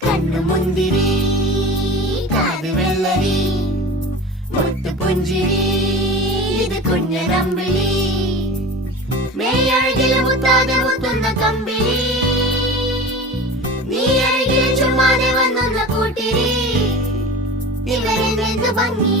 கண்ணு முந்திரி காது வெள்ளரி. முத்து புஞ்சிரி இது கொஞ்ச நம்பிலி மேயழகில முத்தாத முத்துந்த கம்பிலி. நீ அழகில சும்மாதே வந்துந்த கூட்டிரி. இவரிலிருந்து பங்கி